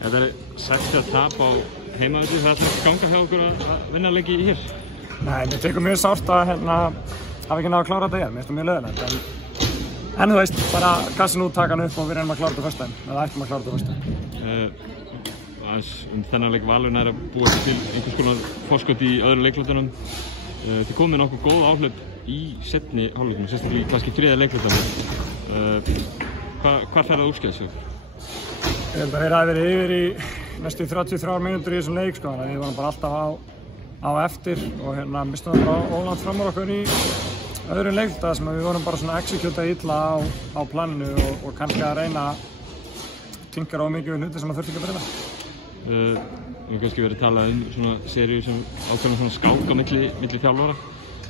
Þetta er 6 tap á heimavelli, það er svona ekki ganga hjá okkur að vinna leiki hér? Nei, mér tekur mjög sárt að hafa ekki náð að klára þetta hér, mér finnst það mjög leiðilegt. En þú veist, bara kassin út, taka hann upp og við reynum að klára þetta á föstudaginn, eða ættum að klára þetta á föstudaginn. Þennan leik Valurinn er að búa til einhvers konar forskot í öðru leiklutunum. Þið komið nokkuð góð áhlaup í seinni hálfleiknum, sérstaklega í kannski 3. leiklutunum. Hvar fer það úrskeiðis hjá ykkur? Ég held að þeir hafi verið yfir í næstu 33 mínútur í þessum leik, sko, þannig að við vorum bara alltaf á eftir og mistum það bara ólangt fram úr okkur í öðrum leikluta sem við vorum bara svona executa illa á planinu og kannski að reyna að tinkra á mikið við hluti sem það þurfti ekki að breyta. Við hefum kannski verið að tala svona seríu sem ákveðna svona skák á milli þjálfara.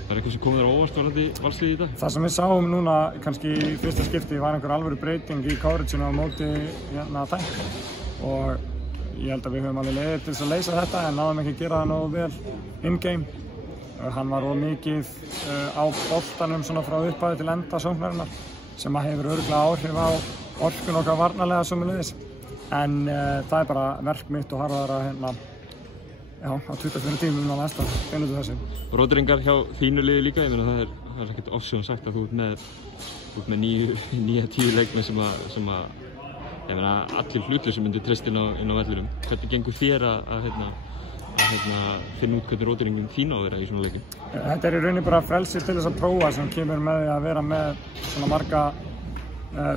Var eitthvað sem kom þér á óvart varðandi Valsliðið í dag? Það sem við sáum núna kannski í fyrsta skipti var einhver alvöru breyting í coveraginu á móti Þæk og ég held að við höfum alveg leiðir til þess að leysa þetta en náðum ekki að gera það nógu vel in-game. Hann var of mikið á boltanum svona frá upphafi til enda sóknarinnar sem hefur örugglega áhrif á orkun okkar varnarlega sömuleiðis. En það er bara verk mitt og harðara á 24 tímum á næsta, finnum við þessu. Róteringar hjá þínu liði líka, ég meina það er ekkert ofsjón sagt að þú ert með 9-10 leikmenn sem að ég meina allir hlutlausir myndu treysta inn á vellinum. Hvernig gengur þér að finna út hvernig róteringin þín á að vera í svona leikum? Þetta er í rauninni bara frelsi til þess að prófa sem kemur með því að vera með svona marga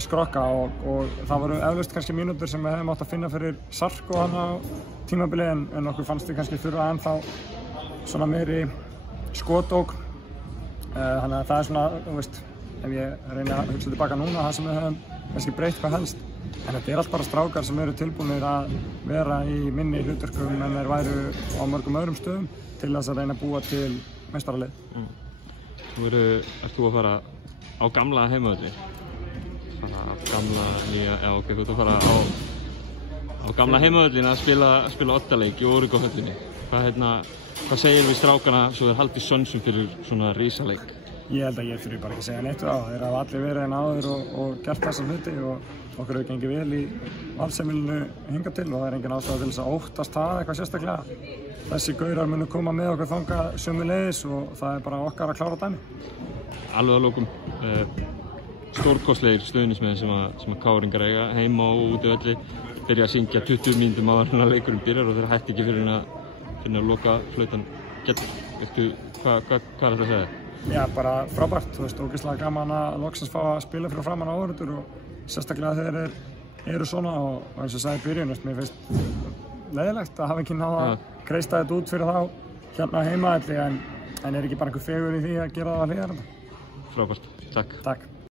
skrokka og það voru eflaust kannski mínútur sem við hefum átt að finna fyrir Sarko hann á tímabili en okkur fannst þið kannski þurfa ennþá svona meiri skotók. Þannig að það er svona, þú veist, ef ég reyni að hugsa tilbaka núna það sem við hefum kannski breytt hvað helst. En þetta er allt bara strákar sem eru tilbúnir að vera í minni hlutverkum en þeir væru á mörgum öðrum stöðum til þess að reyna að búa til meistaralið. Ert þú að fara á gamla heimavelli? Gamla, nýja, já ok, þú ert að fara á gamla heimavöllin að spila oddaleik í Órugóhöllinni. Hvað segir við strákana svo þeir haldi sönsum fyrir svona risaleik? Ég held að ég þurfi bara ekki að segja neitt við á. Þeir hafa allir verið hérna áður og gert þessa hluti og okkur hefur gengið vel í valsheimilinu hingað til og það er engin ástæða til þess að óttast það eitthvað sérstaklega. Þessi gaurar munu koma með okkur þangað sömuleiðis og það er bara okkar að klára dæmi. Alveg að lokum. Stórkostlegir stuðningsmenn sem að Káringar eiga heima og úti velli byrja að syngja 20 mínútum áður en að leikurinn byrjar og þeir hætti ekki fyrir að loka flautan gellur. Hvað er þetta að segja? Já, bara frábært, þú veist, ógeðslega gaman að loksins fá að spila fyrir framan áhorfendur og sérstaklega þegar þeir eru svona og eins og sagði í byrjun, mér finnst leiðilegt að hafa ekki náð að kreista þetta út fyrir þá hérna heimavelli en er ekki bara einhver fegur í því að gera það að hliðarenda? Frábært, takk. Takk.